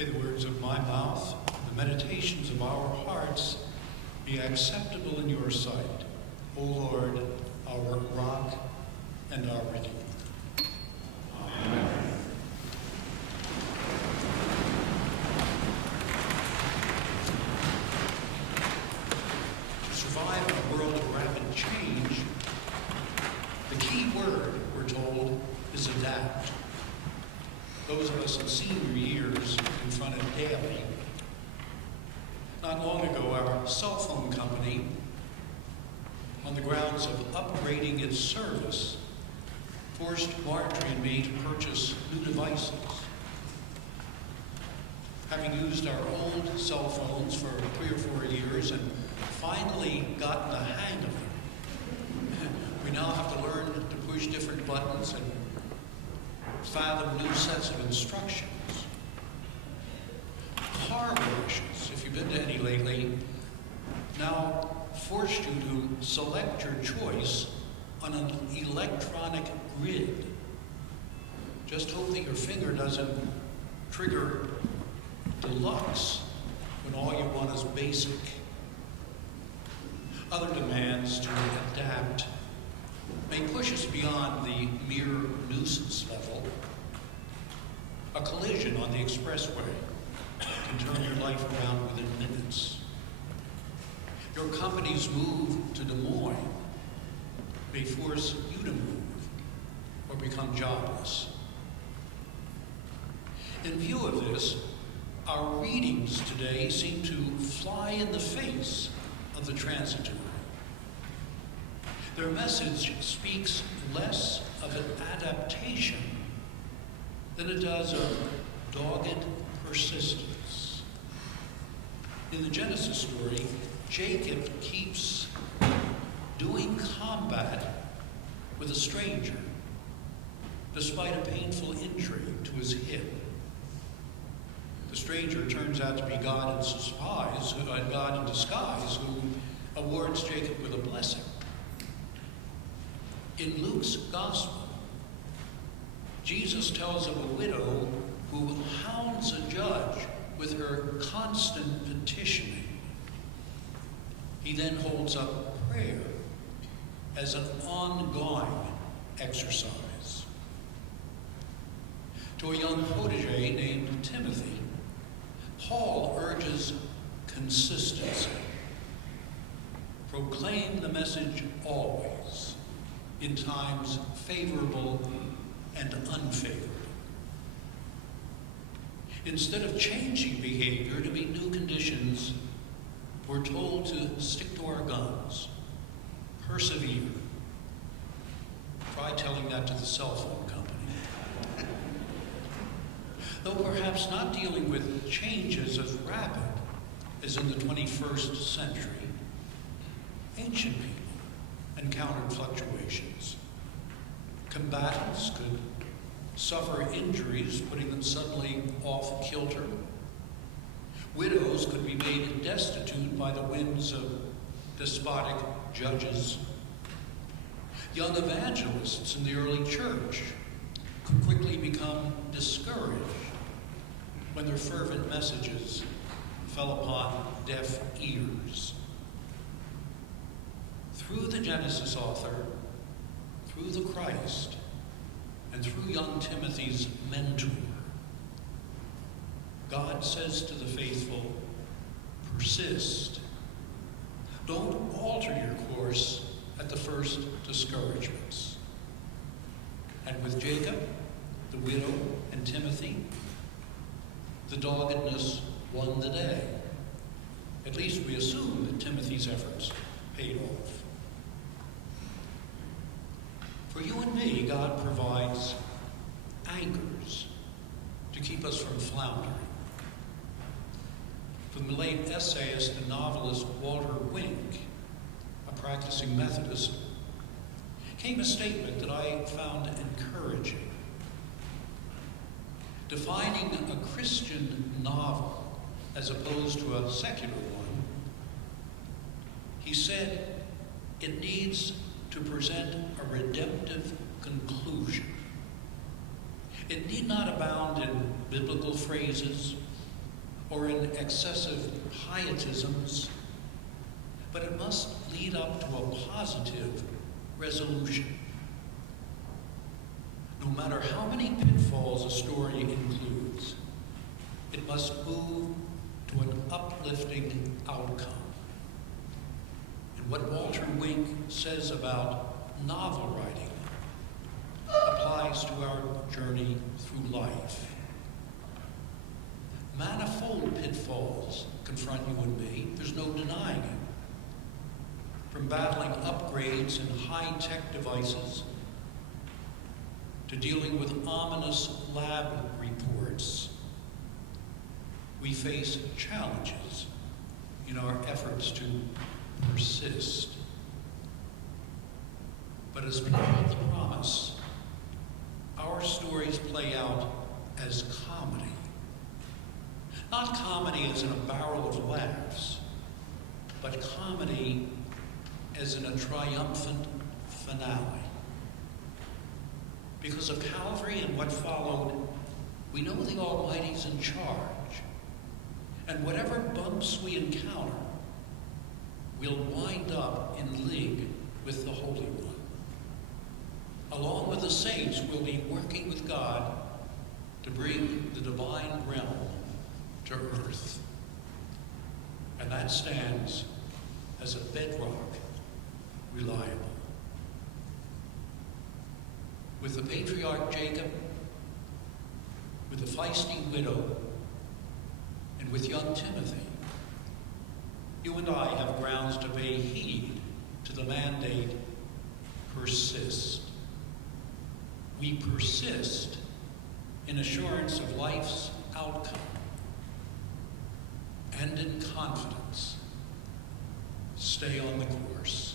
May the words of my mouth, the meditations of our hearts be acceptable in your sight, O Lord, our rock and our redeemer. Amen. To survive in a world of rapid change, the key word, we're told, is adapt. Those of us in senior years confronted daily. Not long ago, our cell phone company, on the grounds of upgrading its service, forced Marjorie and me to purchase new devices. Having used our old cell phones for 3 or 4 years and finally gotten the hang of them, we now have to learn to push different buttons and fathom new sets of instructions. Car washes, if you've been to any lately, now force you to select your choice on an electronic grid. Just hope that your finger doesn't trigger deluxe when all you want is basic. Other demands to adapt may push us beyond the mere nuisance level. A collision on the expressway can turn your life around within minutes. Your company's move to Des Moines may force you to move or become jobless. In view of this, our readings today seem to fly in the face of the transitory. Their message speaks less of an adaptation than it does of dogged persistence. In the Genesis story, Jacob keeps doing combat with a stranger, despite a painful injury to his hip. The stranger turns out to be God in disguise, who awards Jacob with a blessing. In Luke's gospel, Jesus tells of a widow who hounds a judge with her constant petitioning. He then holds up prayer as an ongoing exercise. To a young protege named Timothy, Paul urges consistency. Proclaim the message always, in times favorable and unfavorable. Instead of changing behavior to meet new conditions, we're told to stick to our guns, persevere. Try telling that to the cell phone company. Though perhaps not dealing with changes as rapid as in the 21st century, ancient people encountered fluctuations. Combatants could suffer injuries, putting them suddenly off kilter. Widows could be made destitute by the whims of despotic judges. Young evangelists in the early church could quickly become discouraged when their fervent messages fell upon deaf ears. Through the Genesis author, through the Christ, and through young Timothy's mentor, God says to the faithful, persist. Don't alter your course at the first discouragements. And with Jacob, the widow, and Timothy, the doggedness won the day. At least we assume that Timothy's efforts paid off. For you and me, God provides anchors to keep us from floundering. From the late essayist and novelist Walter Wink, a practicing Methodist, came a statement that I found encouraging. Defining a Christian novel as opposed to a secular one, he said it needs to present a redemptive conclusion. It need not abound in biblical phrases or in excessive pietisms, but it must lead up to a positive resolution. No matter how many pitfalls a story includes, it must move to an uplifting outcome. And what Walter Wink says about novel writing applies to our journey through life. Manifold pitfalls confront you and me. There's no denying it. From battling upgrades and high-tech devices to dealing with ominous lab reports, we face challenges in our efforts to persist. But as part of the promise, our stories play out as comedy. Not comedy as in a barrel of laughs, but comedy as in a triumphant finale. Because of Calvary and what followed, we know the Almighty's in charge. And whatever bumps we encounter, we'll wind up in league with the Holy One. Along with the saints, we'll be working with God to bring the divine realm to earth. And that stands as a bedrock reliable. With the patriarch Jacob, with the feisty widow, and with young Timothy, you and I have grounds to pay heed to the mandate, persist. We persist in assurance of life's outcome and in confidence stay on the course.